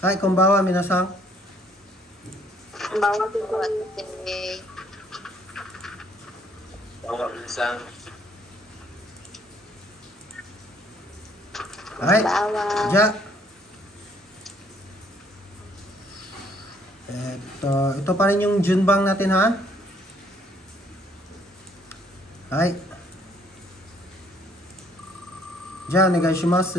はい、こんばんは、皆さん。こんばんは。はい。じゃあ、ito pa rin yung junbang natin, ha? Hai. じゃあ、お願いします。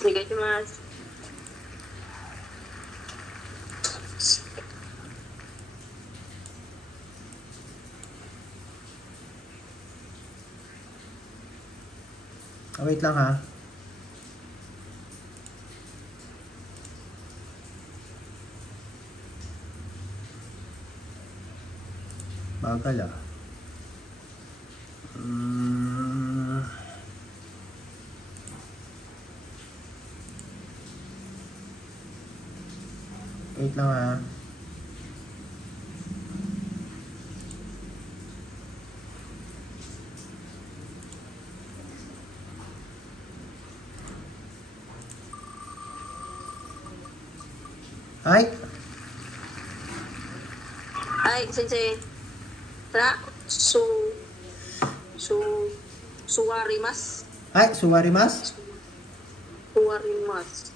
お願いします。Wait lang, ha? Bagal, ah. Wait lang, ha? Hai. Hai, sensei. Tra, suwarimas. Hai, suwarimas. Suwarimas.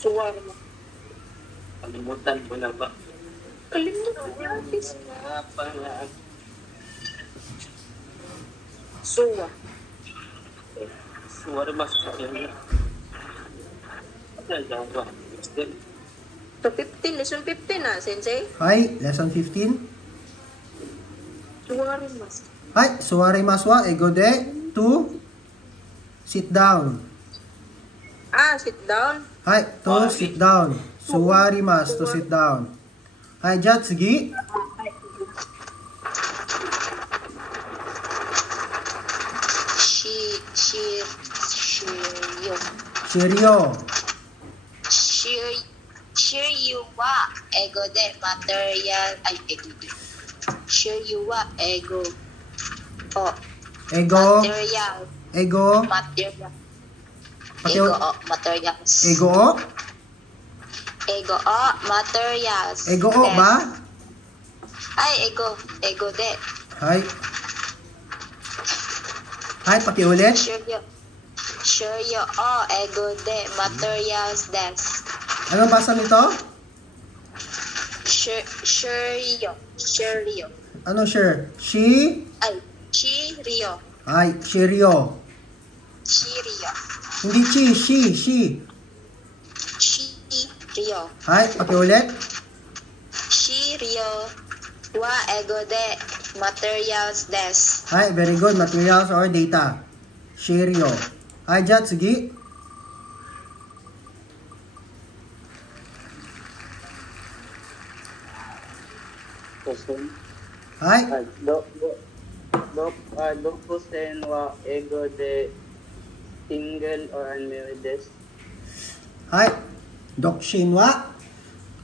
Suwarimas. Kalimutan ko na ba? Kalimutan ko na. Suwa. Suwarimas. So, 15. Lesson 15 na, sensei. Hai, lesson 15. Suwarimas. Hai, suwarimasu wa ego de to sit down. Ah, sit down. Hai, to sit down. Suwarimasu, to sit down. Hai,じゃあ次。Shiryo. Shiryu wa ego de material. Ay, ego de. Shiryu wa ego. O. Ego. Material. Ego. Material. Ego o. Materials. Ego o. Ego o. Materials. Ego o ba? Ay, ego. Ego de. Hai. Hai, pakiulit. Shiryu o. Ego de. Materials des. Anong basa nito? Shiryu. Ano shir? Shi? Ay, Shiryu. Hai, shiryo. Shiryu. Hindi chi, shi. Shiryu. Hai, pakiulit. Shiryu wa ego de materials des. Hai, very good. Materials or data. Shiryo. Hai,じゃあ次。はい。Dokusen wa ego de single or unmarried des. はい。Dokshin wa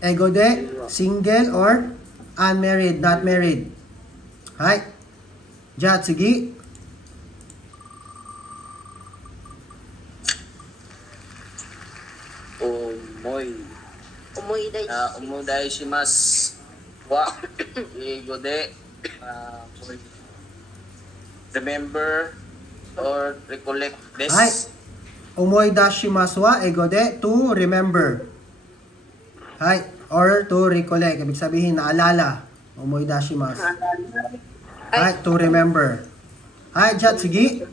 ego de single or unmarried, not married. はい。じゃあ次。思い出しますは英語でremember or recollect です。はい。思い出しますは英語で to remember. はい。or to recollect. Ibig sabihin naalala. 思い出します。はい。to remember. はい。じゃあ次。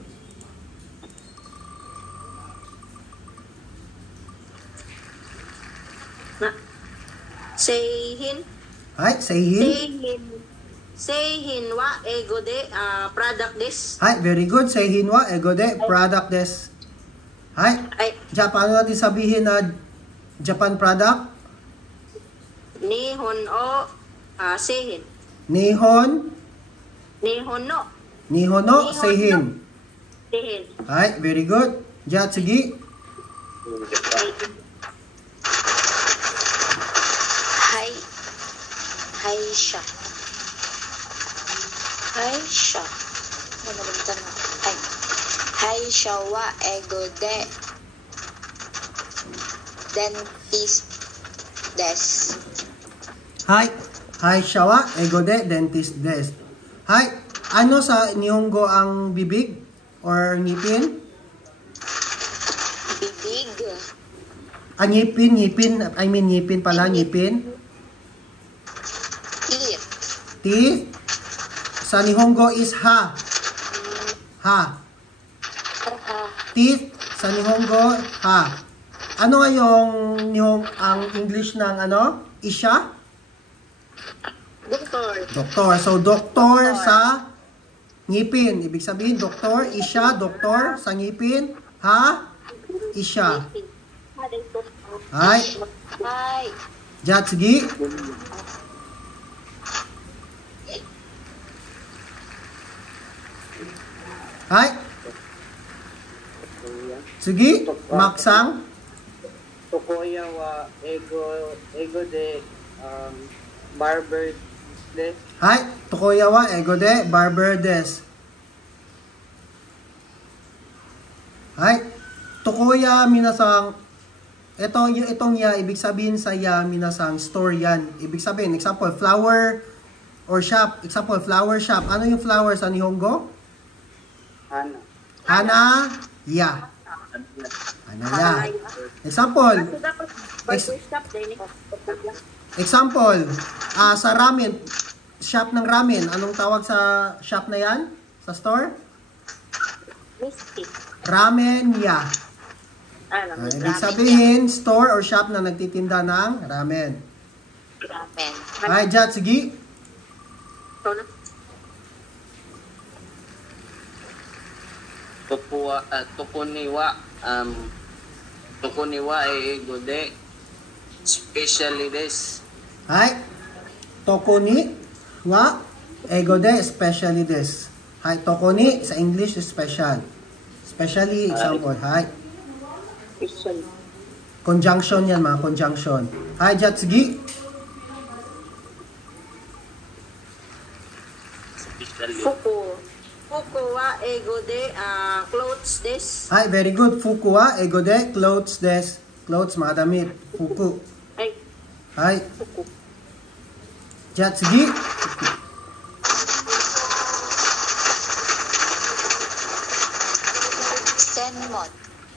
Seihin. Hai, seihin. Seihin wa ego de product des. Hai, very good. Seihin wa ego de product des. Hai. Ja, paano natin sabihin na Japan product? Nihon o seihin. Nihon. Nihon no. Nihon no seihin. Seihin. Hai, very good. Ja, sige. Aisha. Aisha. Ano nalimutan mo? Ay. Aisha wa ego de dentist des. Hi. Hi, Shawa. Ego de dentist des. Hi. Ano sa Nihongo ang bibig or ngipin? Bibig. Ngipin. I mean, ngipin pala, ngipin. Teeth. Teeth. Sa Nihongo is ha. Ha. Teeth. Sa Nihongo, ha. Ano nga yung ang English ng ano? Isha? Doktor. Doktor. So, doktor sa ngipin. Ibig sabihin, doktor, isya, doktor sa ngipin, ha, isya. Hay. Hi. Jatsugi. Hay. Sugi. Maksang. Tokoya wa ego de barber de. Hay. Tokoyawa, ego de, barber des. Hay. Tokoya minasang. Itong ya, ibig sabihin sa ya minasang store yan. Ibig sabihin, example, flower or shop. Example, flower shop. Ano yung flower sa Nihongo? Hana. Hana, ya. Hana, ya. Example. Example, sa ramen, shop ng ramen. Anong tawag sa shop na yan? Sa store? Ramen, ya. Ibig sabihin, store or shop na nagtitinda ng ramen. Ramen. Ay, Jat, sige. Tokoniwa ego de especially des. Ay, tokoni wa ego de especially des. Hay, tokoni sa English is special. Especially, example, hay. Conjunction yan, mga conjunction. Hay, Jat, sige. Fuku wa ego de clothes des. Hay, very good. Fuku wa ego de clothes des. Clothes, mga damit. Fuku. Ay, Hay. fuku. Jat, sige. Senmon.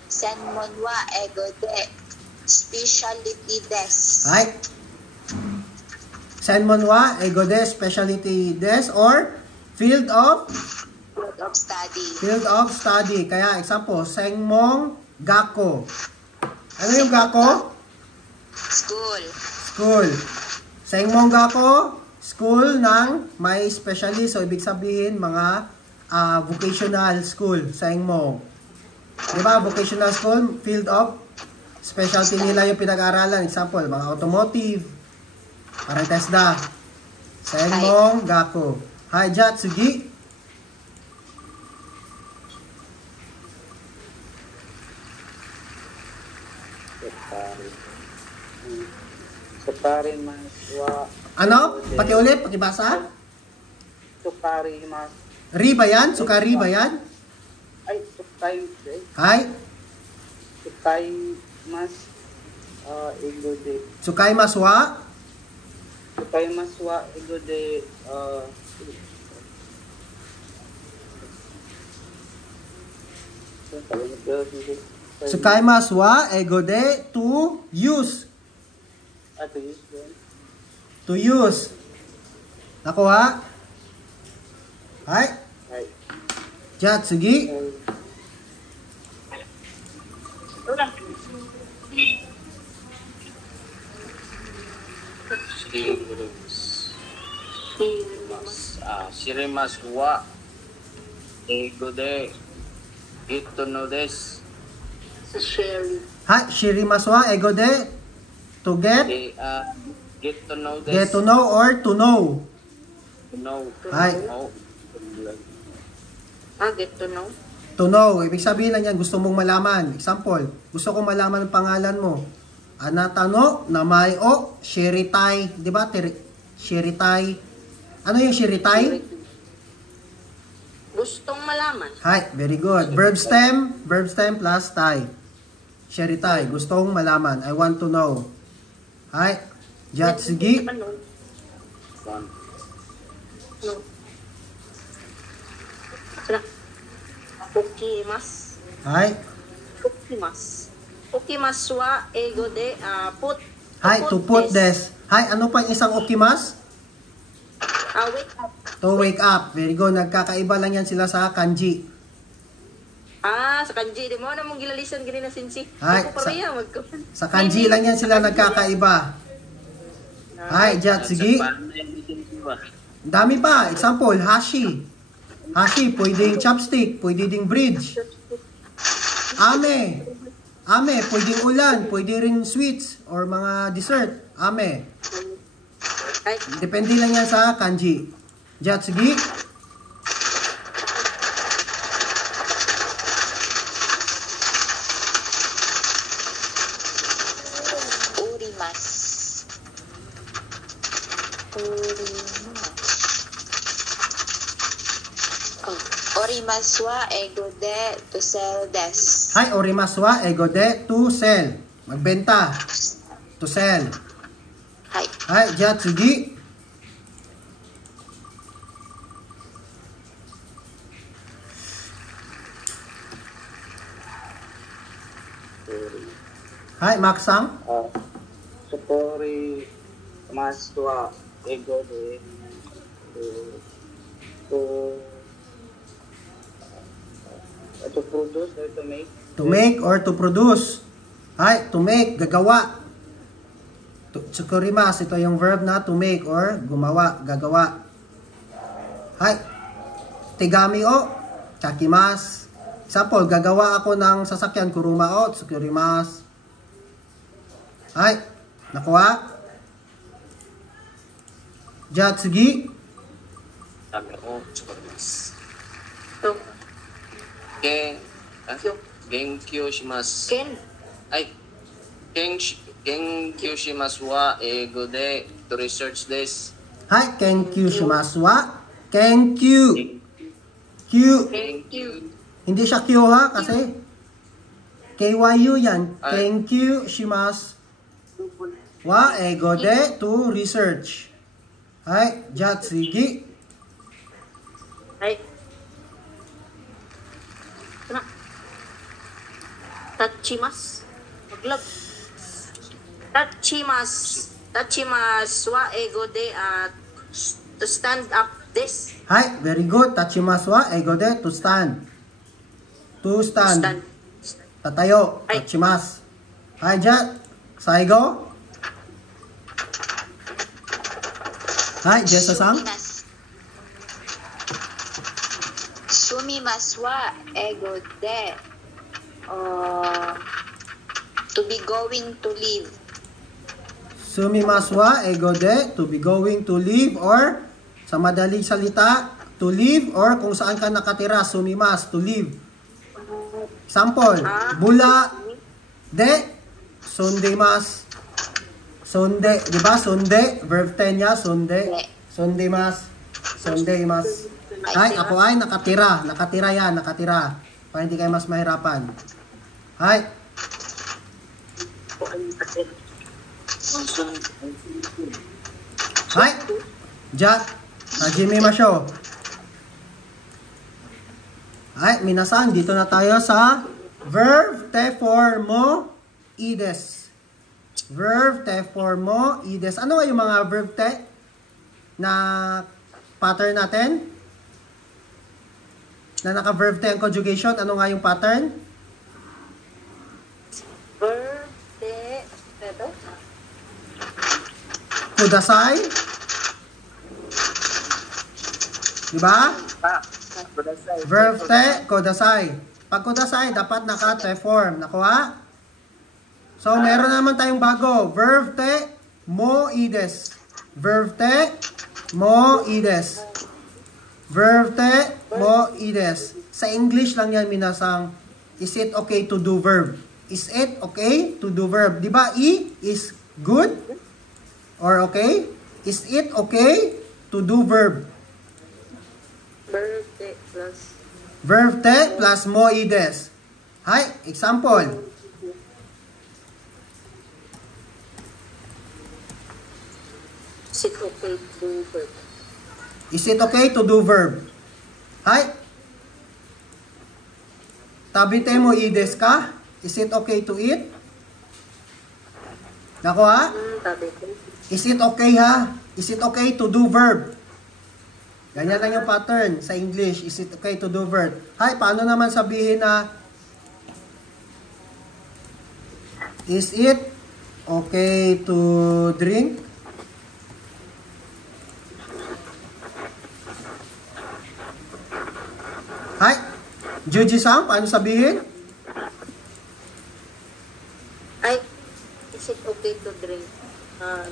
Senmon wa ego de specialty des. Hay. Senmon wa ego de specialty des or field of Field of study. Field of study. Kaya, example, Sengmong Gakko. Ano yung Gakko? School. School. Sengmong Gakko, school ng may specialist. So, ibig sabihin, mga vocational school. Sengmong. Diba? Vocational school, field of specialty nila yung pinag-aralan. Example, mga automotive. Para TESDA. Sengmong Gakko. Hi, Jat, Sugi. Sukari mas wa Ano? Pakiulit, pakibasa. sukari mas Ri ba yan? Sukari ba yan? ay Hi. sukay mas ego de Sukay maswa. sukay mas wa ego de Sukay maswa ego de to use. ato use yun. To use. Nakuha? Hi. Ay, Jat, sige. Shirimas wa ego de ito no des Sherry. Hi. Shirimaswa ego de to get. get to know des Get to know or to know. know Hi. Get to know. To know. Ibig sabihin lang yan, gusto mong malaman. Example, gusto kong malaman ang pangalan mo. Anatano, namay o, shiritai. Diba? shiritai. Ano yung shiritai? Gustong malaman. Hi, very good. Verb stem plus tai. Shiritai, gustong malaman. I want to know. Hi, Jatsugi. Ano? No. Sila. Okimasu. Hi. Okimasu. Okimasu wa ego de put. Hi, to put des. Hi, ano pa yung isang okimas? Wake up. To wake up. Very good. Nagkakaiba lang yan sila sa kanji. Sa kanji. Di mo na mong gilalisan ganina sinsi. Ay, Ako pa rin Sa kanji lang yan sila nagkakaiba. Hi, Jatsugi. Dami pa. Example, hashi. Hashi, pwedeng chopstick, pwede ding bridge. Ame. Ame, pwedeng ulan, pwede rin sweets or mga dessert. Ame. Ay, Depende lang yan sa kanji. Jatsugi. Urimasu. Urimasu. Orimasu wa ego de to sell des. Hi, orimasu wa ego de to sell. Magbenta. To sell. Hi. Hi, Jatsugi. Hi, Maksang. Suppori maswa ego de to produce or to make. To make or to produce. Hi, to make, gagawa. Tsukurimas, ito yung verb na to make or gumawa, gagawa. Hi, tigami o, chakimas. Example, gagawa ako ng sasakyan, kuruma o, tsukurimas. Hi, nakuha? Jatsugi. Sabi ko, tsukurimas. to. Genkyu shimasu. Ken. Ay, Genkyu shimasu wa ego de to research this. Hi, kenkyu shimasu wa. Kenkyu. Q. Thank you. Hindi siya Q ha, kasi KYU yan. Ay. Kenkyu shimasu wa ego de to research. Hi, Jatsugi. Ay. Sana. Tachimas. Maglab. Tachimas wa ego de to stand up this. Hi, very good. Tachimasu wa ego de to stand. To stand. Stand. Tatayo. Ay. Tachimasu. Hi, Jat. Saigo. Hi, Jessa-san. Sumimasu wa ego de to be going to leave. Sumimasu wa ego de to be going to leave or sa madaling salita, to leave or kung saan ka nakatira, sumimas, to leave. Example, bula de sondemas. Sonde, di ba? Sonde, verb 10 niya, sonde. Sondemas. Sondeimas. Ay, ako ay nakatira. Nakatira yan, nakatira. Para hindi kayo mas mahirapan. Ay. Ay. Ja. Hajime masho. Ay, minasan, dito na tayo sa verb te formo ides. Verb te formo ides. Ano yung mga verb te na pattern natin? Na naka-verb te ang conjugation, ano nga yung pattern? Verb de ito. Kudasai. Diba? Verb te, kudasai. Pag kudasai, dapat naka-te form. Nakuha? So, meron naman tayong bago. Verb te, mo ides. Verb te, mo ides. Verb te, mo ides. Sa English lang yan, minasang, is it okay to do verb? Is it okay to do verb? Di ba? E is good or okay? Is it okay to do verb? Verb te plus Verb te plus mo ides. Hai, example. is it okay to do verb? Is it okay to do verb? Hai. Tabite mo ides ka? Is it okay to eat? Nako ha? Tabi ko. Is it okay ha? Is it okay to do verb? Ganyan lang yung pattern sa English. Is it okay to do verb? Hi, paano naman sabihin na is it okay to drink? Hi, Juji-san, paano sabihin? Ay, is it okay to drink?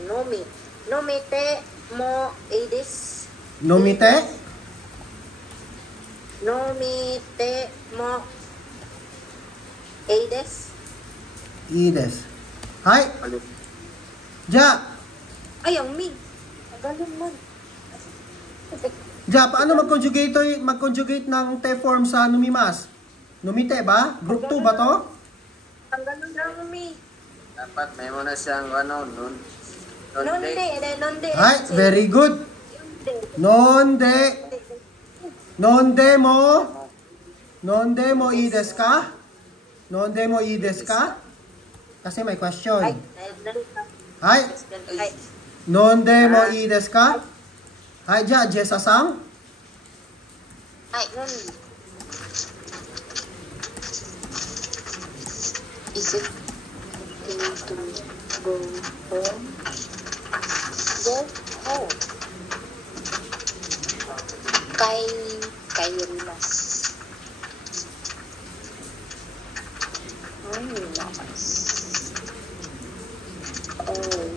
Nomi. Nomi te mo edis. Nomite? Nomi te mo edes. Ides. Hi, Ja. Ay, ang mi. Tagalog man. Ja, paano mag-conjugate ng te form sa numimas? Numite ba? Group 2 ba to? Tagalog lang mi. Dapat may muna siyang ano, Nonde. Nonde. Hi, very good. Nonde. Nonde mo ides ka? Nonde mo ides ka? Kasi may question. Ay, Hi, ay, nonde mo ides ka? Hi, Ja, Jessa-san? Hi. Is it okay to go home? Go home. Kay Rimas. Rimas. Oh.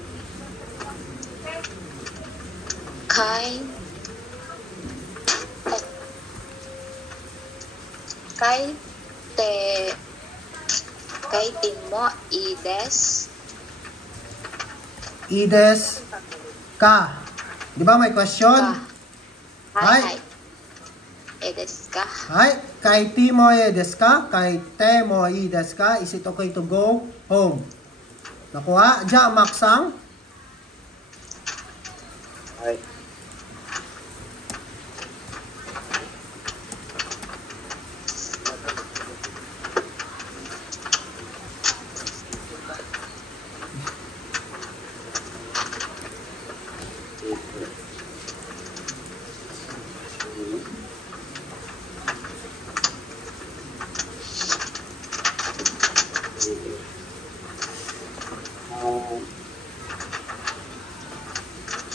Kay Timo Ides. Ides ka. Di ba may question? Hi. Ides ka. Hi, kay Timo ides ka? Kay Temo ides ka? Is it okay to go home? Nakuha? Ja, Maksang? Hi.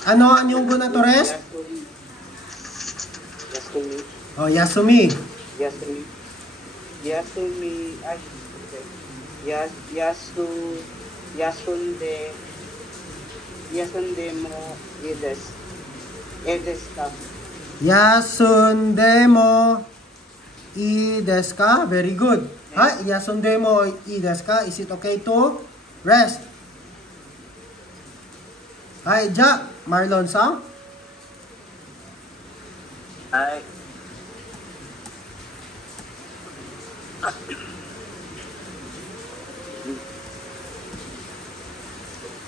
Ano ang yung guna Torres? Yasumi. Oh, Yasumi. Yasumi. Yasumi. Ay, okay. Yasunde mo edes. Edes ka. Yasunde mo ides ka? Very good. Ha, yasunde mo ides ka? Is it okay to rest? Hi, Ja, Marlon Sang? Ay.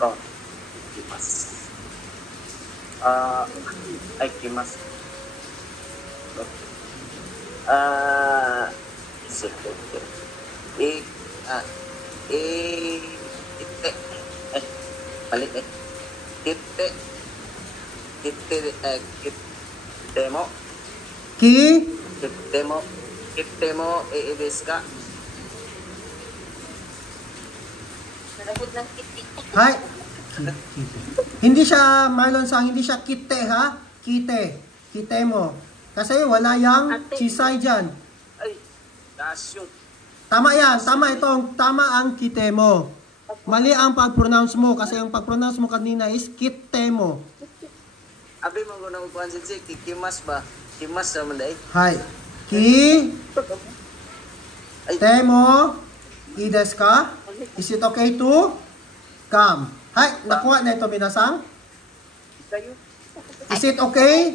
Oh, kimasu. Ay, kimasu. Sekunde. Ite. Mali eh. Kitte mo, iibis ka. Nalabot ng kiti. Hi. Hindi siya, Marlon Sang, hindi siya kite ha? Kite. Kite mo. Kasi wala yang chisay dyan. Ay, dasyon. Tama yan. Tama ang kite mo. Mali ang pag-pronounce mo. Kasi ang pag-pronounce mo kanina is kite mo. Abi mo ko na upuan si kikimas ba? Kimas sa manday. Hi. Ki. Temo. Ides ka? Is it okay to come? Hi. Nakuha na ito, minasang? kayo. Is it okay?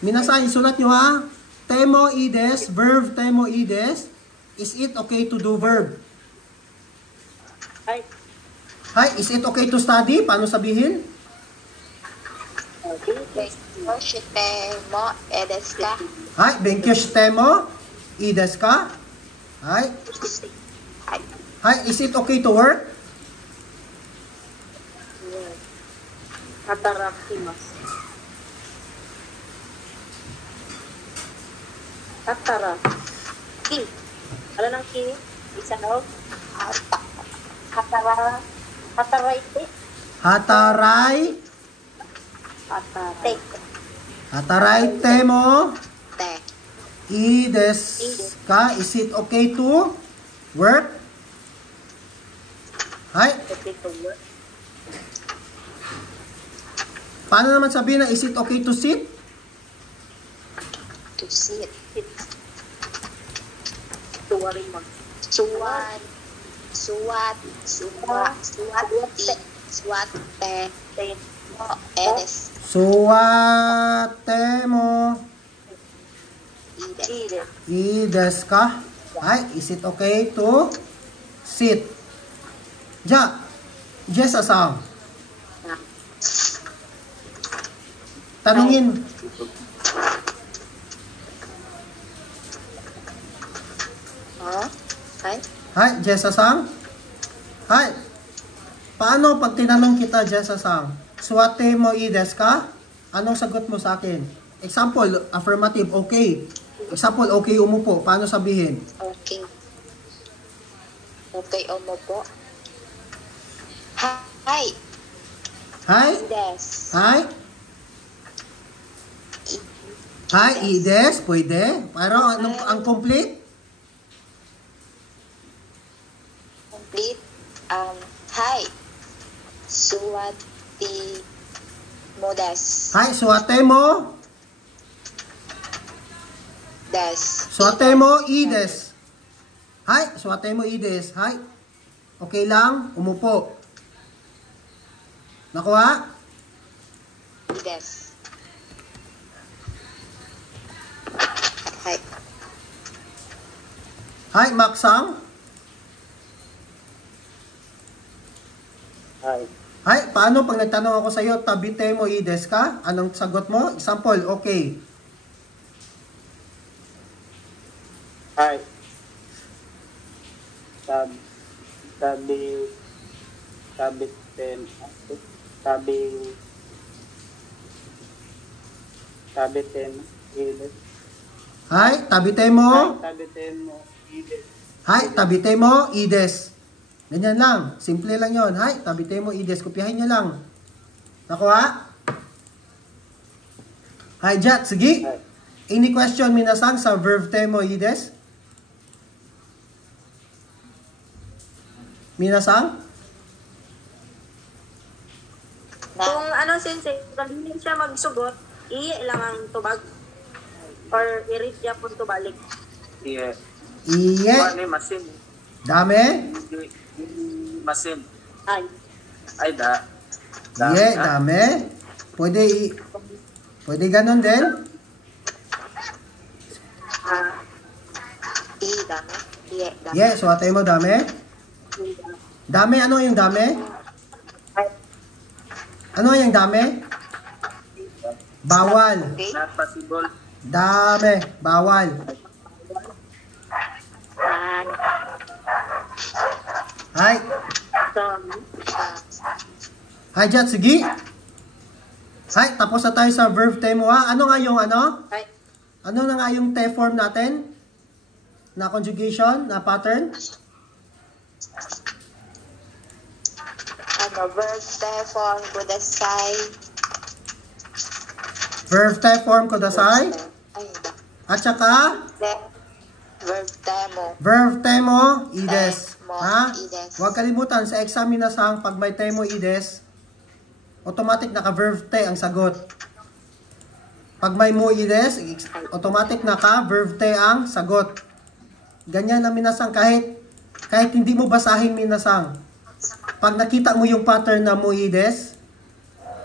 Minasan, isulat nyo ha. Temo ides, verb temo ides. Is it okay to do verb? Ay, Hi, is it okay to study? Paano sabihin? Benko shite mo edes ka. Hi, benkesh temo ides ka? Hi. Hi, is it okay to work? hatarakimasu. Hatara. Ki. Ano ng ki? Isa daw? Hataraite. Hataray. Hataraite. Hataray temo Te. ides ka? Is it okay to work? Hi. Okay to work. Paano naman sabihin na is it okay to sit? To sit. Tuwarimag. Suwan. Suwat. Suwa. Suwati. Suwate. Mo edes. Suwate mo Ides. Ide. ides ka? Hi, is it okay to sit? Just a song. Tanungin. Oh. Ay. Hi, Jessa Sang. Hi. Paano pag tinanong kita, Jessa Sang? Suwate mo ides ka? Anong sagot mo sa akin? Example, affirmative, okay. Example, okay umupo. Paano sabihin? Okay. Okay, umupo. Hi. Hi? Ides. Hi? Hi, ides. Pwede. Pero anong, ang complete? Complete. Hi. Suwati modes. Hi, suwate mo. Des. Suwate mo ides. Hi, suwate mo ides. Hi. Okay lang, umupo. Nakuha? Ides. Hi. Hi, Maksang. Hi. Hi, paano pag nagtanong ako sa iyo, tabite mo ides ka? Anong sagot mo? Example, okay. Hi. Tabi tem ides. Hi, tabite mo. Tabi tem ides. Hi, tabite mo ides. Ganyan lang. Simple lang yon. Hi, tabite mo ides. Kopyahin nyo lang. Nakuha? Hi, Jat. Sige. Hi. Any question, minasang, sa verb temo ides? Minasang? Kung ano, sensei, kung hindi siya magsugot, ilang ang tubag. Or i-read siya po tubalik. Iya. Iye. Ano masin? Dami? Masin. Ay. Ay da. Iye, dami. Pwede ganun din? Dami. Iye. Dami. Iye, suwatay mo dami? Dami, ano yung dami? Ano yung dami? Bawal. Okay. Not possible. Dami. Bawal. Hi. Hi, Jat. Sige. Hi, tapos na tayo sa verb temo ha. Ano nga yung ano? Ay. Ano na nga yung te form natin? Na conjugation? Na pattern? Verb te form kudasai. Verb te form kudasai. Ay, ba? At saka, Verb temo. verb temo ides. Temo, Ha? ides. Huwag kalimutan, sa exam minasang, pag may temo ides, automatic naka-verb te ang sagot. Pag may mo ides, automatic naka-verb te ang sagot. Ganyan na minasang, kahit hindi mo basahin minasang. Pag nakita mo yung pattern na mo ides,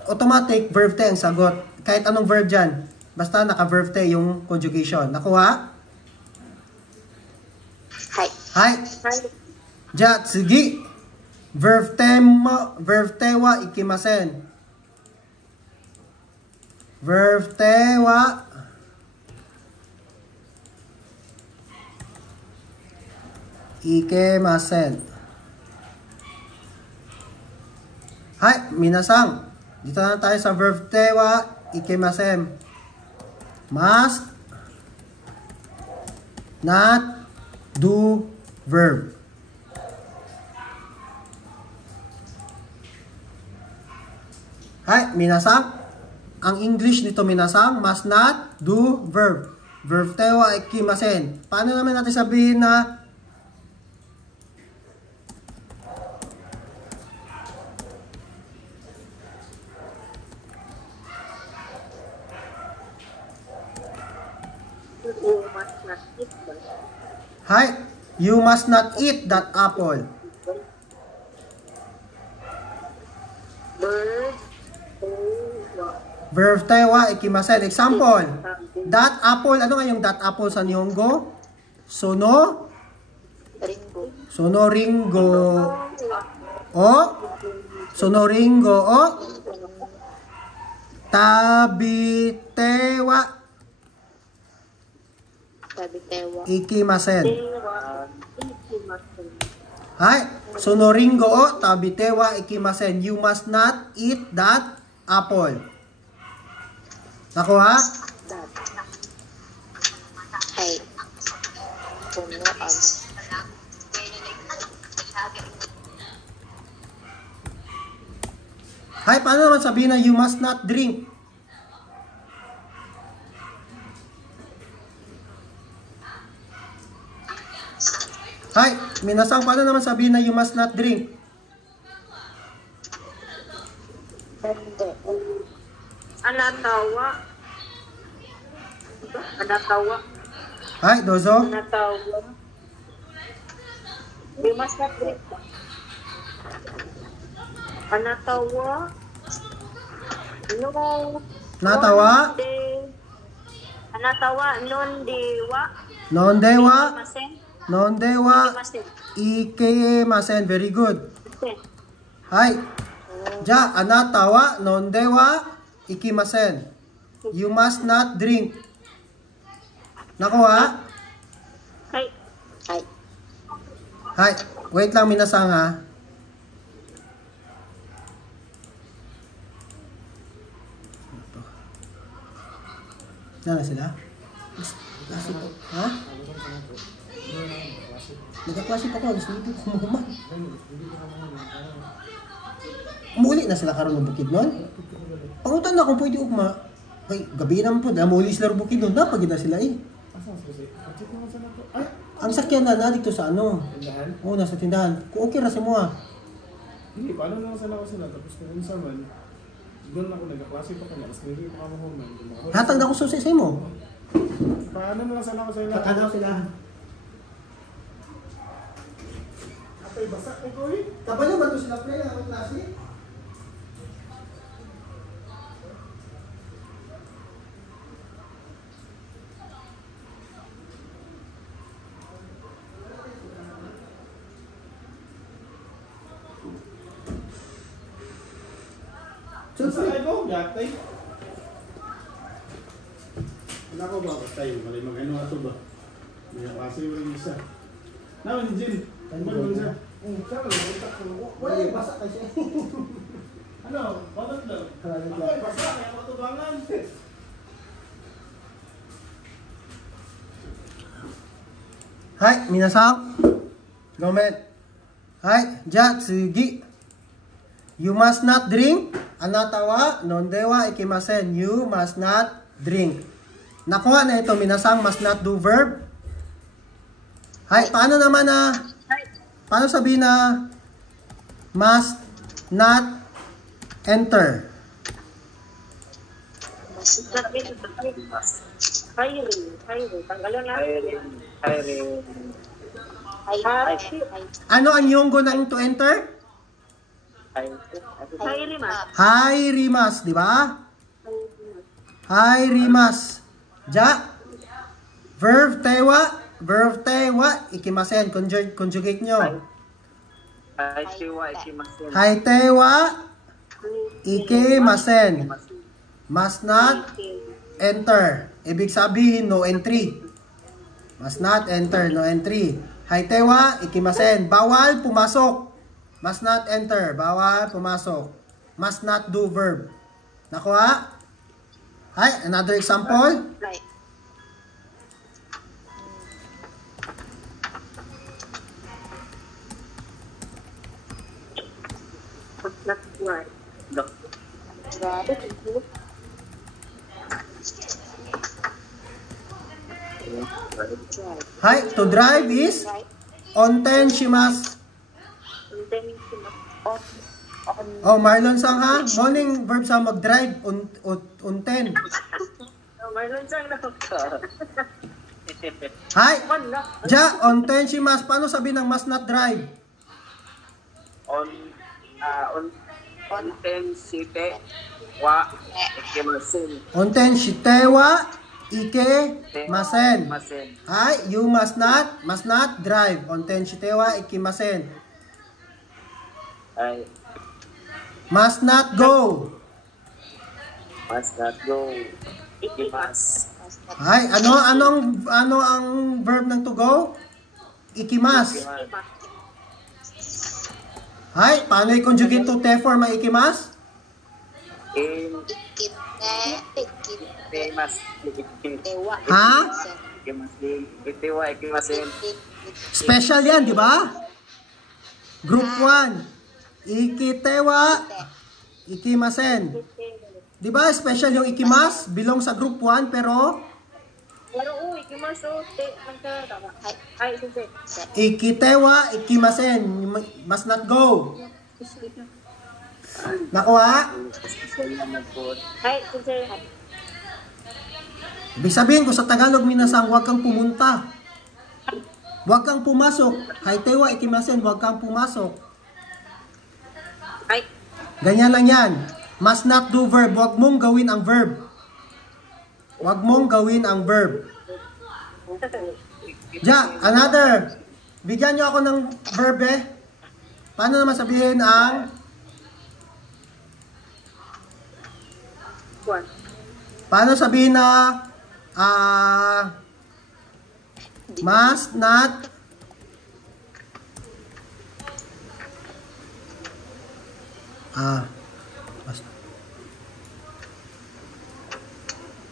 automatic verb te ang sagot. Kahit anong verb dyan. Basta naka-verb te yung conjugation. Nakuha? Hai. Hai. Ja, tsugi. Verb te wa ikimasen. Verb te wa ikemasen. Hai, minasang. Dito na tayo sa verb te wa ikemasen. Must not do verb. Hai, minasang. Ang English nito minasang, must not do verb. Verb te wa ikimasen. Paano naman natin sabihin na Hi, you must not eat that apple. Verb te wa ikimasen. Example, that apple, ano nga yung that apple sa Nihongo? Sono? Ringo. Sonoringo. O? Sonoringo o? Tabitewa Tabitewa. ikimasen. Hai, sonoringo o tabitewa ikimasen. You must not eat that apple. Nakuha? Hai. Puno ang Hai, paano naman sabihin na you must not drink? Hai, minasang, paano naman sabihin na you must not drink? Anatawa. Anatawa. Hai, dozo. Anatawa. You must not drink. Anatawa. No. Natawa. Anatawa. Non-dewa. Nondewa. Masen. Nondewa. Masen. Ikemasen. Very good. Masen. Hai. Ja, anatawa, nondewa, ikimasen. You must not drink. Nakuha? Hai. Hai. Hai. Wait lang, minasang ha. Diyan na sila? Klase po. Ha? Nagkaklase pa ko. Gusto nito kumuman. Umuli na sila karon ng bukid nun. Pangutan na kung pwede ugma. Ay, gabi naman po. Namuli sila ng bukid nun. Napagin na sila eh. Ang sakyan na dito sa ano? Tindahan? Oo, nasa tindahan. Kung okay ra si mo ha. Hindi, paano lang sana ako sila. Tapos kung unsa man, doon ako nagkaklase pa kanya. Mas hindi pa ako man. Hatag na ako susi sa imo. Paano lang sana ako sa ila? Kakanaw sila. Atay, basa ko ko eh. Kabalo ba ito sila pre? Ang klase? Sa ko, gatay. Ano ko ba? Patay, malay mag-ano ato ba? May klase yung isa. Naman, Jin. Ano ba siya? Siya lang, utak ko. Wala yung basa kasi. Ano? Bakit lang? Ako ay basa, kaya matubangan. Hai, minasan. Gomen. Hai, ja, tsugi. You must not drink. Anatawa, nondewa, ikimasen. You must not drink. Nakuha na ito, minasang must not do verb. Hai, paano naman na, paano sabihin na must not enter? Hiring. Tanggalon na. Hai. Ano ang yonggo ng to enter? Hi, Rimas. Hi Rimas, di ba? Hi Rimas. Ja. Verb tewa, ikimasen. Conjugate nyo. Hi, Tewa, ikimasen. Hi tewa, ikimasen. Must not enter. Ibig sabihin, no entry. Must not enter, no entry. Hi tewa, ikimasen. Bawal pumasok. Must not enter. Bawal pumasok. Must not do verb. Nakuha? Hi, another example. Right. Not right. Hi, to drive is onten shimasu. And then, Oh, Marlon sang ha? Morning verb sa mag-drive. Unten. Marlon sang na. Hi. Ja, onten shimasu. Paano sabi ng must not drive? Intensity wa ikimasen. Onten shitewa ikemasen. Masen. Hi, you must not drive. Onten shitewa ikimasen. Ay, Must not go. must not go. Ikimas. Hi, ano ang verb ng to go? Ikimas. Hi, paano i-conjugate to te form ang ikimas? Ikimas. Ha? Ikimas. Itiwa, ikimasen. Special yan, di ba? Group 1. Ikitewa, ikimasen. Di ba special yung ikimas? Belong sa group 1 pero ikimaso, tama. Hi, sensei. ikitewa, ikimasen. Must not go. Nakuha? Hi, sensei. Ibig sabihin ko sa Tagalog minasang huwag kang pumunta. Huwag kang pumasok. Kaitewa, ikimasen, huwag kang pumasok. Hi. Ganyan lang yan. Must not do verb. Huwag mong gawin ang verb. Huwag mong gawin ang verb. Ja, another. Bigyan nyo ako ng verb eh. Paano naman sabihin ang paano sabihin na must not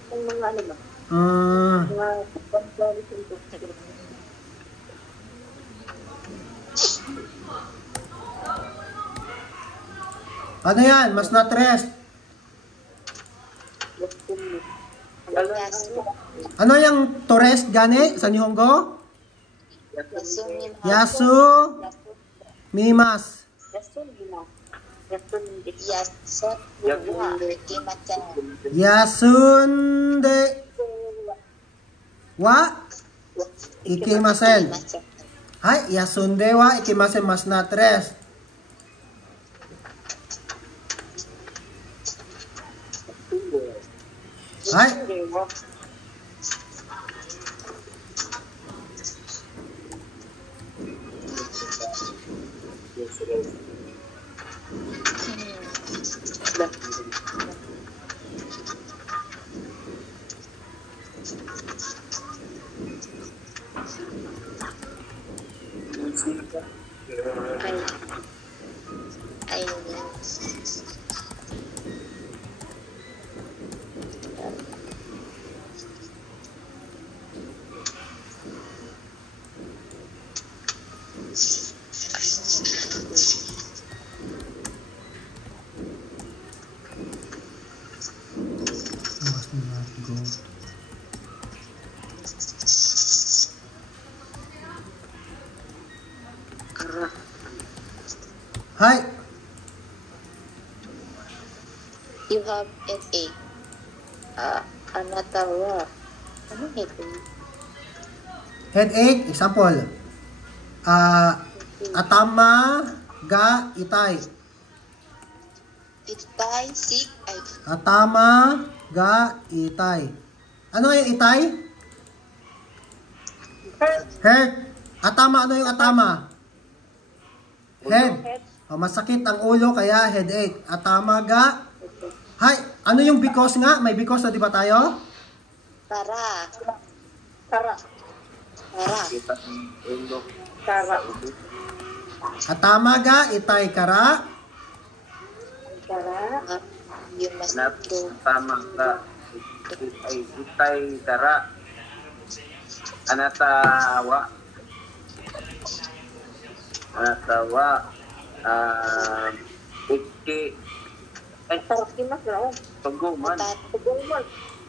Ang mga ano ba? Mga ano yan? Must not rest. Ano yung to rest gani sa Nihongo? Yasu mimas. Yasunde wa ikimasen. Hai, yasunde wa ikimasen must not rest. Hai. Hi. You have headache. Anatawa. Ano headache? Headache, example. Atama ga itay. Itay, sik, ay, Atama ga itay. Ano yung itay? Head. Atama, ano yung atama? Head. O, masakit ang ulo kaya headache. Atama ga. Hay, ano yung because nga? May because na di ba tayo? tara, Tara. tara, Kita ng ulo. Tara. Atama ga itay kara. Tara. you must Nat, go. tama ka. Ay, itay tara. Anatawa. Anatawa. Iki. Ay, Tara, kimas na. tuguman. Tuguman.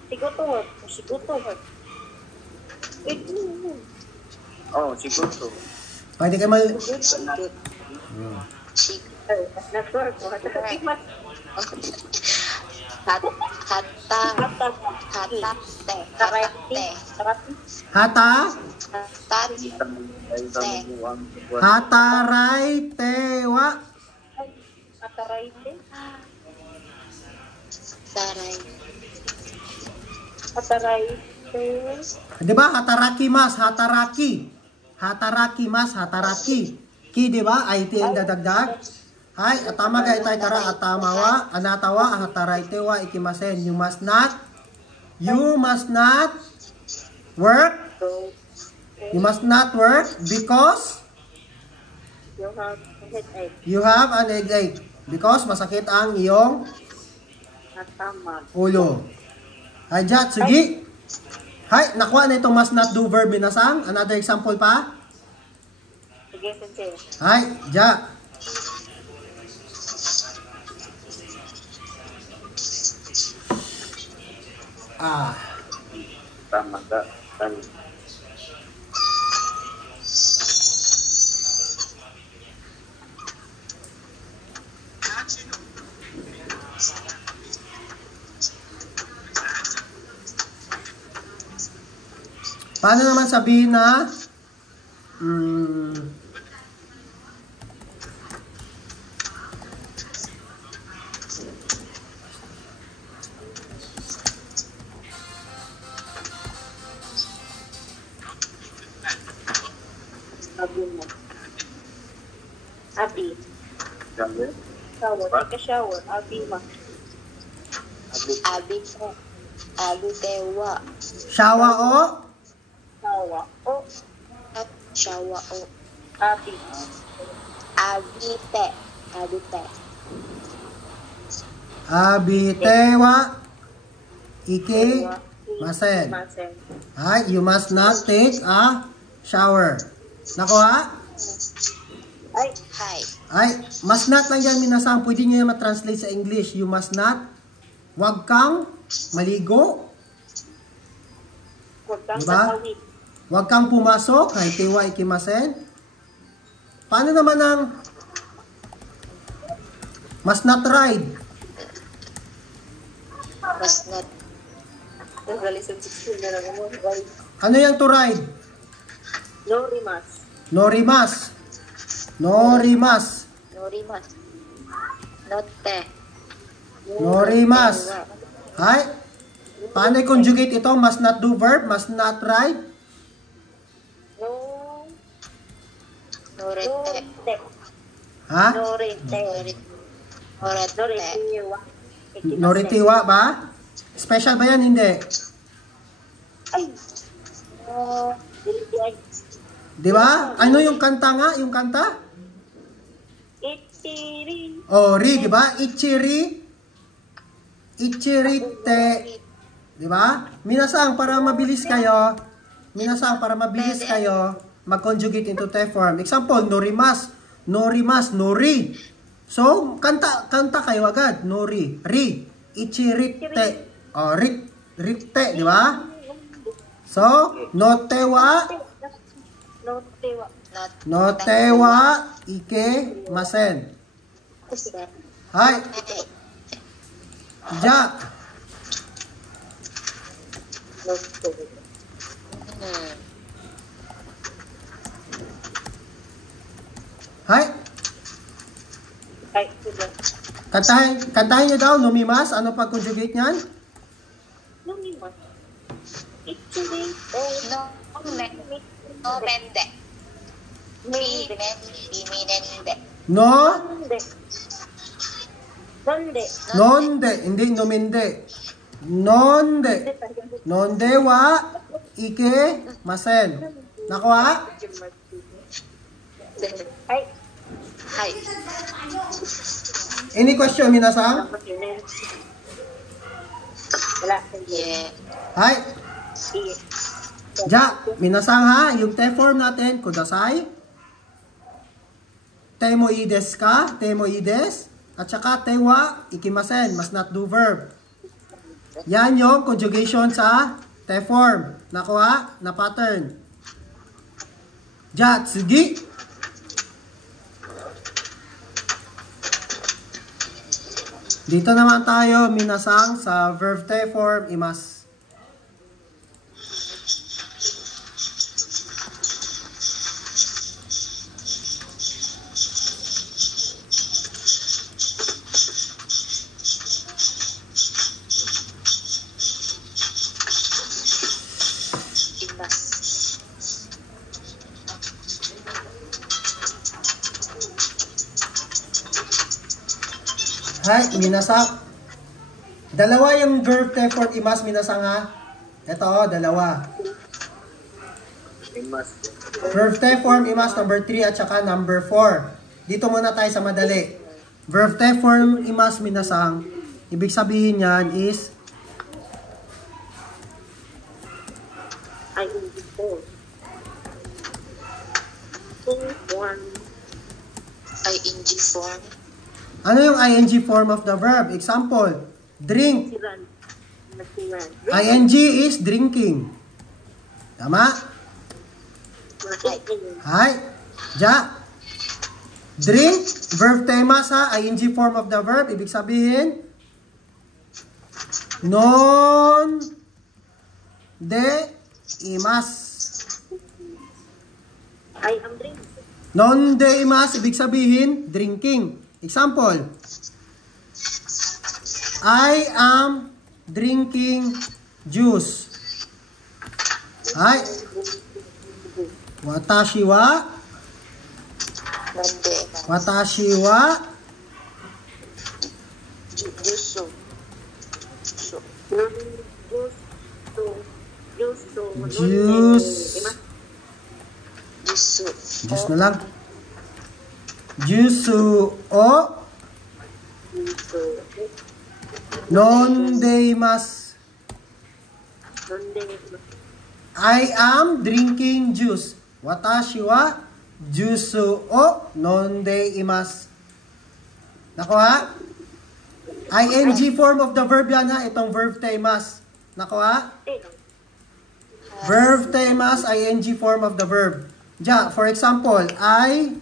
Sigutuhod. Sigutuhod. Oh, siguro. Pwede kayo mal... Sik, Naswar ko. Kimas. hata, Hata. hatate, Tarati. hatate, Tarati. Hata? tati, Hataray tewa. Ataraite. saray, Ataraite. Di ba? Hataraki mas, hataraki. Hataraki mas, hataraki. Ki, di ba? IT ang dadagdag. Hay, atama ga itay kara, atamawa, anatawa, hataray tewa, ikimasen. You must not work. So, You must not work because you have headache. you have an headache. Because masakit ang iyong Natamag. ulo. Hay, Jat, sugi. Hay, nakuha na itong must not do verb binasang. Another example pa. Sige, sensei. Hay, Ja. Tama ka. Paano naman sabihin na Abi mo. Abi. Sabi? Shower. Take a shower. Abi mo. abi po, abi tewa, shawa o? Shower. O. at shawa o, Abi. abi te, Abitewa. Iki. Masen. Masen. Hay, you must not take a shower. Nakuha? Ay. hi, Ay, must not lang yan minasang. Pwede nyo yan matranslate sa English. You must not. Huwag kang maligo. Huwag kang Diba? tatawid. Huwag kang pumasok. Hay, tewa ikimasen. Paano naman ang must not ride? must not, Nagalisod 16 na lang mo. Ano yung to ride? No rimas. Norimas. Norimas. norimas, note, Norimas. Hay? Paano i-conjugate ito? Must not do verb? Must not ride? No. norete, Te. Ha? Norete. norete, Noretiwa. Noritiwa ba? Special ba yan? Hindi. Ay. Diliti ay. Di ba? Ano yung kanta nga? Yung kanta? Itiri. Oh, ri, di ba? Ichiri. Ichirite. Di ba? Minasang para mabilis kayo. Minasang para mabilis kayo. Mag-conjugate into te form. Example, norimas. Norimas, nori. So, kanta kayo agad. Nori. Ri. Ichirite. Oh, rite, di ba? So, notewa. Notewa. Notewa. Ike. Masen. Hai. Ja. Notewa. Hai. Ay, sige. Kantahin nyo daw, numimas. Ano pag conjugate niyan? Numimas. Actually, No mende. Biminende. No? Donde. Nonde. Hindi, numinde. Nonde. Nonde wa ike masen. Nakuha? Ay. Hi. Any question, minasan? Wala. Yeah. Hi. Sige. Ja, minasan ha, yung te form natin, kudasai. Temoides ka, temoides. At saka tewa, ikimasen, must not do verb. Yan yung conjugation sa te form. Nakuha? Na pattern. Ja, sige. Dito naman tayo, minasang sa verb te form, imas. Hi, minasak. Dalawa yung verb te form imas, minasang ha. Ito, dalawa. Imas. Verb te form imas number 3 at saka number 4. Dito muna tayo sa madali. Verb te form imas, minasang. Ibig sabihin niyan is Ay, hindi po. 2, 1. ing form. ano yung ing form of the verb? Example, drink. Siran. Nasiran. Ing is drinking. Tama? Hi. Ja. Drink, verb tema sa ing form of the verb. Ibig sabihin, non de imas. I am drinking. Non de imas, ibig sabihin, drinking. Example, I am drinking juice. Hi. Watashi wa Mende. Watashi wa Jusu. juice. Jusu. Juice na lang. Jusu o non de imas. I am drinking juice. Watashi wa jusu o non de imas. Nakuha? ing form of the verb yan ha. Itong verb temas. Nakuha? Verb temas, ing form of the verb. Ja, for example, I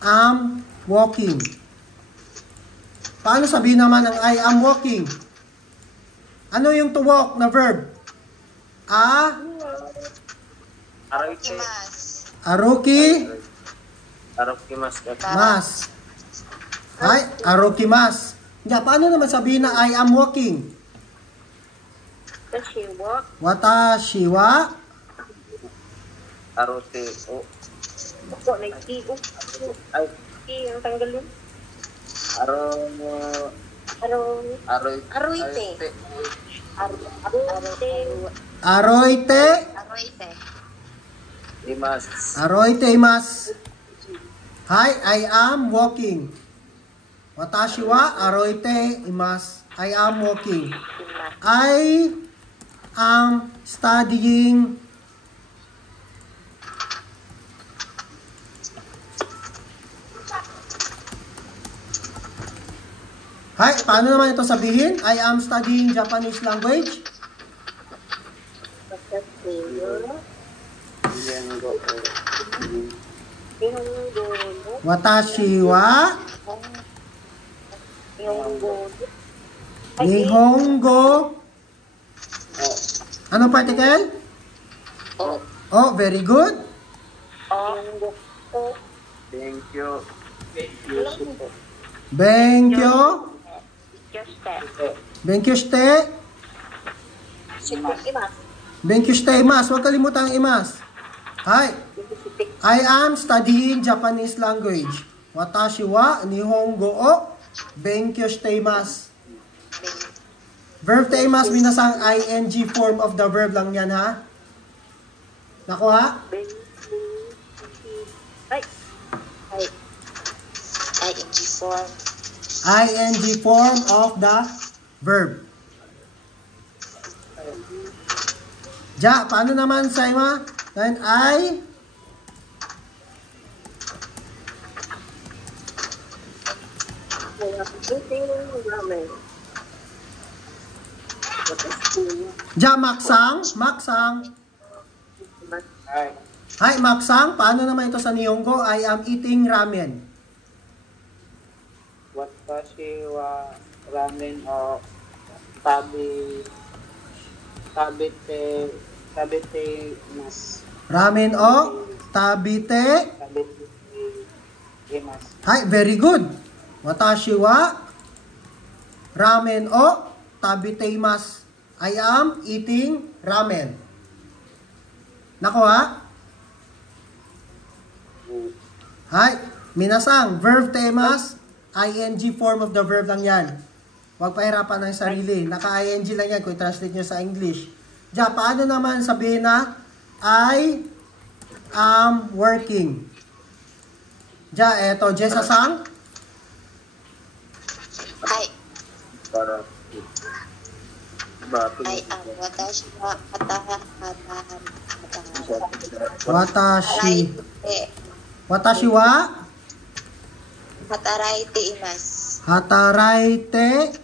am walking. Paano sabihin naman ang I am walking? Ano yung to walk na verb? Aroite. Imas. Aruki Arokimas. mas. Ay, aruki mas. Ja, paano naman sabihin na I am walking? Kashiwa. Watashi wa Arote. O. Ako, nag-i-o. Ay. Ang tanggalin. Aroite. Aroite. aroite. Aroite. Imas. Aroite imas. Hi, I am walking. Watashi wa aroite imas. I am walking. I am studying. Hi, paano naman ito sabihin? I am studying Japanese language. Watashi wa Nihongo. Ano particle? Oh, very good. Thank you. Benkyo. Benkyo shite. Benkyo shite imasu. Huwag kalimutan ang imas. Hi. I am studying Japanese language. Watashi wa nihongo o benkyo shite imasu. Verb teimas, minasang ing form of the verb lang yan, ha? Nakuha? ing form. ing form of the verb. Ja, paano naman sa ima? Then I Ja, maksang. Hi, maksang. Paano naman ito sa Nihongo? I am eating ramen. Watashi wa ramen o tabete mas. Ramen o tabite. Tabete mas. Hi, very good. Watashi wa ramen o tabiteimasu. I am eating ramen. Nakuha? Hi, minasang, verb teimasu, ing form of the verb lang yan. Huwag pahirapan ng sarili. Naka-ing lang yan kung i-translate nyo sa English. Ja, paano naman sabihin na I am working? Ja, eto, Jessa-sang? Hi. Para I am watashi wa Watashi wa hataraite imasu. Hataraite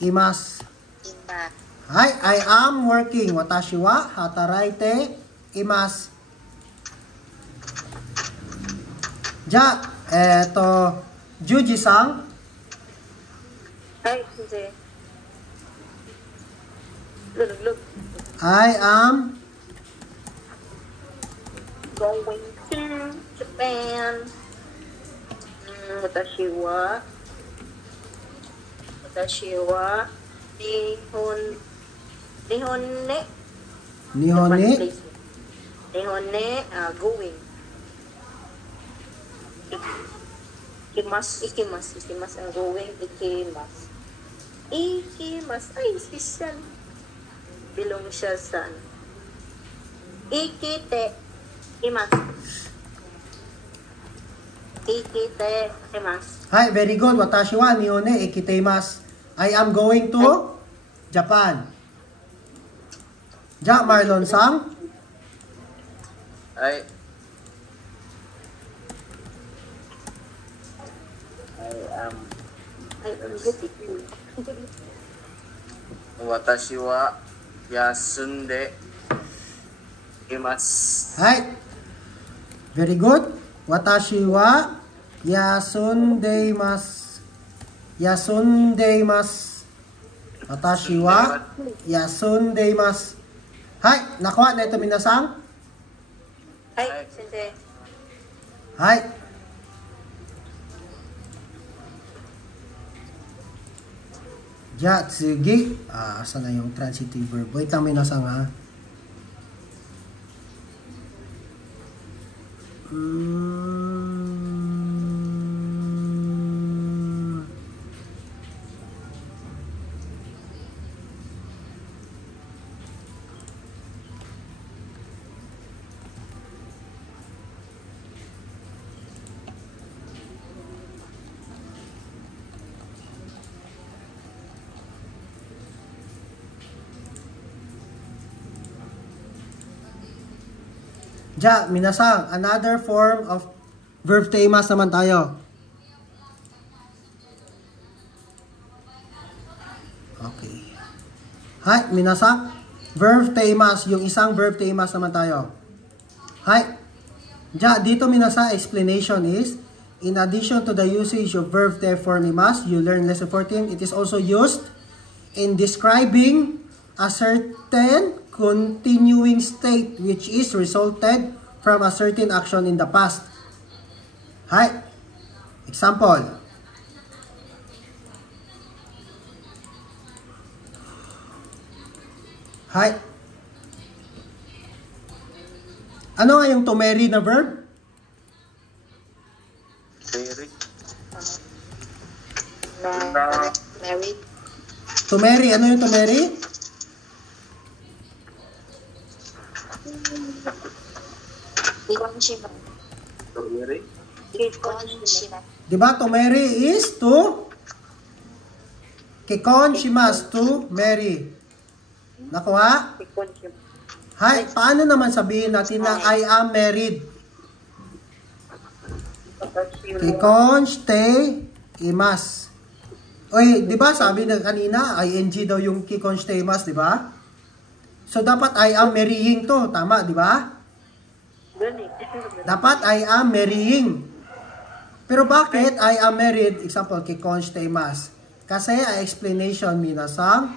imasu. Ima. Hi, I am working. Watashi wa hataraite imasu. Ja, eto, Juji-san. Hi, Sensei. Look. I am Going to Japan. Watashi wa Nihonne going. Ikimasu ang going. Ikimasu. Ay, special. Bilong siya sa ikite imasu. Hi, very good. Watashi wa nihonne ikiteimasu. I am going to Japan. Ja, Marlon-san. I am watashi wa yasunde imasu. Hi. Very good. Watashi wa yasundeimasu. Watashi wa yasundeimasu. Hi, nakuha na ito minasang? Hi, Sensei. Hi. Ja, tsugi. Asa na yung transitive verb? Wait lang minasang ha. Ja, minasang, another form of verb teimas naman tayo. Okay. Hi, minasang, verb teimas, yung isang verb teimas naman tayo. Hi. Ja, dito minasang explanation is, in addition to the usage of verb te form imas, you learn lesson 14, it is also used in describing a certain continuing state which is resulted from a certain action in the past. Hi. Example. Hi. Ano nga yung to marry na verb? Very. Married. To marry. Ano yung to marry? Kikonshima. Very. Kikonshima. Diba? To marry is to kikonshimasu, to marry. Nakuha? Hi, paano naman sabihin natin na I am married? Kikonshiteimasu. Oy, 'di ba sabi na kanina ing daw yung kikonshiteimasu, 'di ba? So dapat I am marrying to, tama, 'di ba? Dapat I am marrying. Pero bakit I am married? Example, kikonshiteimasu. Kasi ang explanation minasang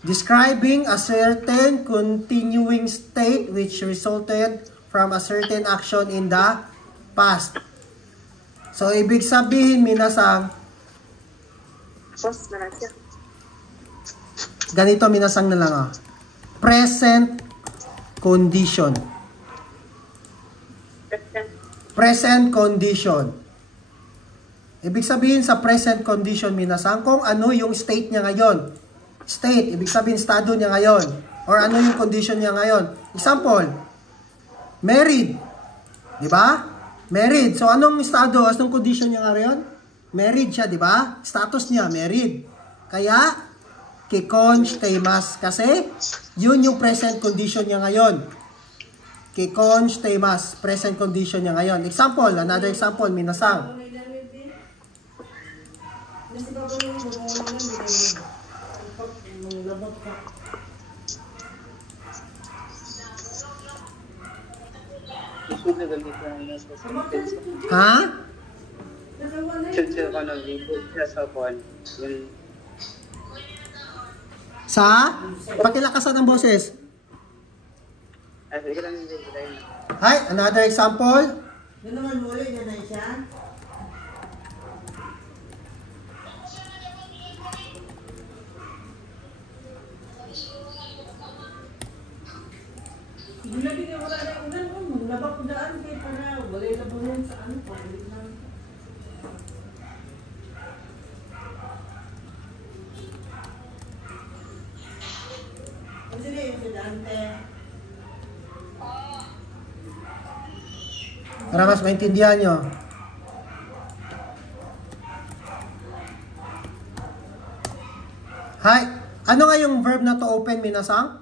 describing a certain continuing state which resulted from a certain action in the past. So, ibig sabihin, minasang, ganito minasang na lang, present condition. Present condition. Ibig sabihin sa present condition, minasang, kung ano yung state niya ngayon. State, ibig sabihin, estado niya ngayon. Or ano yung condition niya ngayon. Example, married. Diba? Married. So, anong estado? Anong condition niya ngayon? Married siya, diba? Status niya, married. Kaya, kikonshiteimasu. Kasi, yun yung present condition niya ngayon. Kikonshiteimasu. Present condition niya ngayon. Example, another example, minasang. Ha? Sa? Pakilakasan ng boses. Hi, another example. Para mas maintindihan nyo. Hi. Ano nga yung verb na to open, minasang?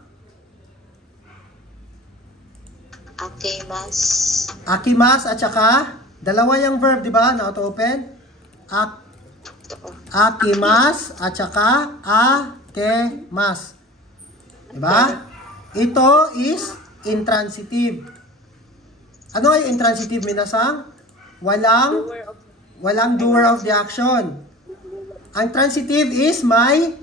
Akimasu. Akimasu at saka dalawa yung verb, di ba? Na to open. Akimasu at saka akemas. Di ba? Ito is intransitive. Ano ay intransitive, minasang? Walang doer of the action. Ang transitive is my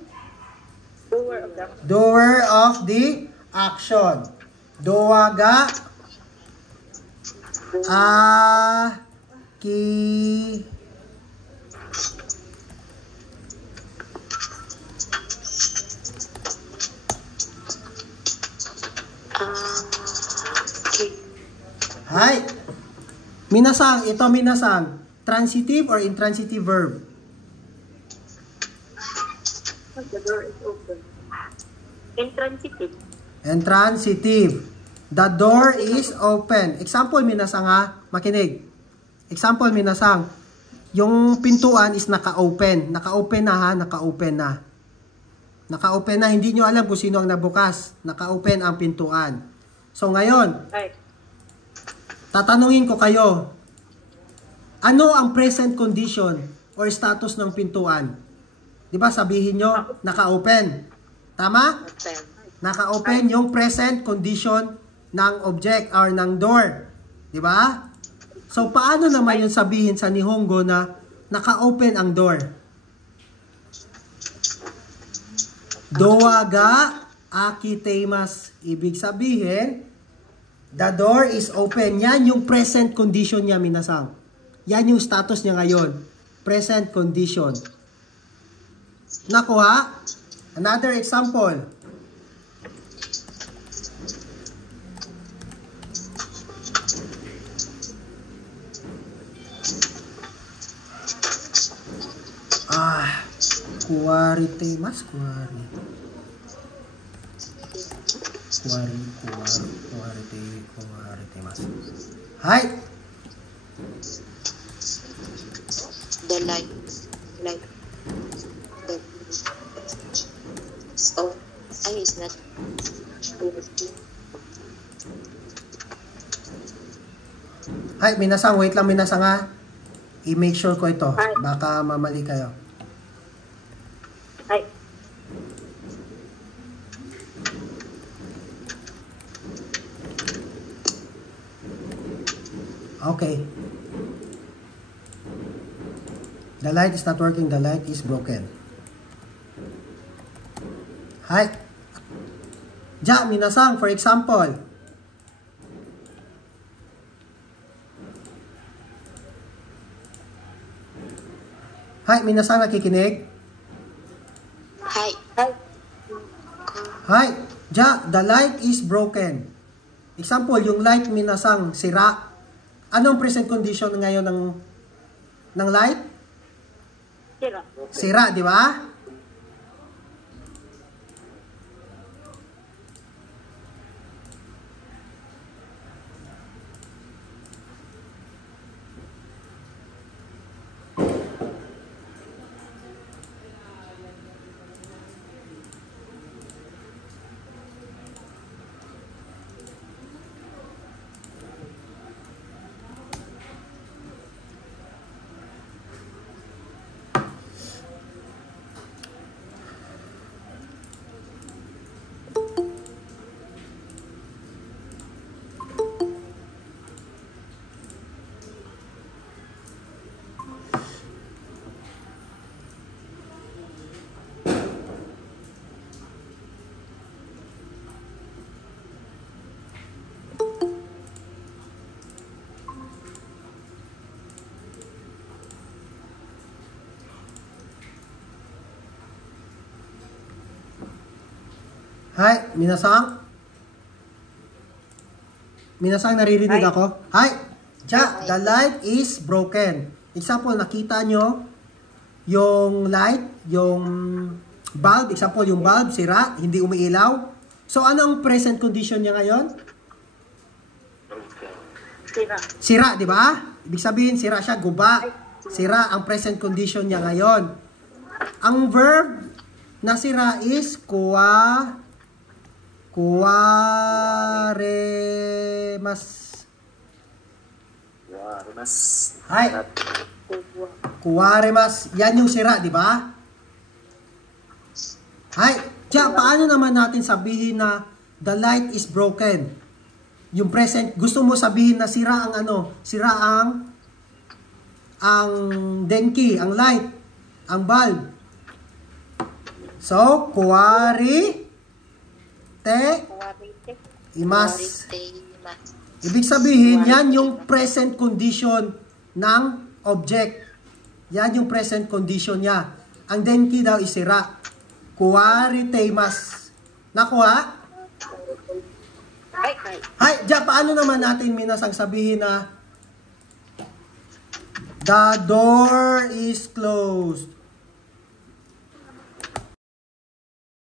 doer of the action. Doa ga aki Hi. Minasang, ito minasang. Transitive or intransitive verb? The door is open. Intransitive. Intransitive. The door is open. Example, minasang ha. Makinig. Example, minasang. Yung pintuan is naka-open. Naka-open na ha. Naka-open na. Naka-open na. Hindi nyo alam kung sino ang nabukas. Naka-open ang pintuan. So, ngayon, tatanungin ko kayo, ano ang present condition or status ng pintuan? Di ba sabihin nyo, naka-open. Tama? Naka-open yung present condition ng object or ng door. Di ba? So, paano naman yung sabihin sa Nihongo na naka-open ang door? Doa ga akiteimasu. Ibig sabihin, the door is open. Yan yung present condition niya, minasang. Yan yung status niya ngayon. Present condition. Nakuha? Another example. kuwariteimasu. Kuwariteimasu. Hai. The light. So, it's not. Hai, minasang, wait lang minasang ha. I-make sure ko ito. Baka mamali kayo. Ay. Okay. The light is not working. The light is broken. Hai. Ja, minasang, for example. Hai, minasang, nakikinig? Hi. Hai, ja, the light is broken. Example, yung light minasang sira. Anong present condition ngayon ng light? Sira. Sira, di ba? Hai, minasang? Minasang, naririnig ako? Hai, ja, the light is broken. Example, nakita nyo yung light, yung bulb, example, yung bulb, sira, hindi umiilaw. So, ano ang present condition niya ngayon? Sira. Sira, di ba? Ibig sabihin, sira siya, guba. Sira ang present condition niya ngayon. Ang verb na sira is kuwaremas. Hai. Kuwaremas. Yan yung sira, di ba? Hai. Tiya, paano naman natin sabihin na the light is broken? Yung present, gusto mo sabihin na sira ang ano? Sira ang denki, ang light, ang bulb. So, kuwariteimasu. Ibig sabihin, yan yung present condition ng object. Yan yung present condition niya. Ang denki daw is sira. Kuwariteimasu. Nakuha? Hay, diyan, paano naman natin minasang sabihin na the door is closed?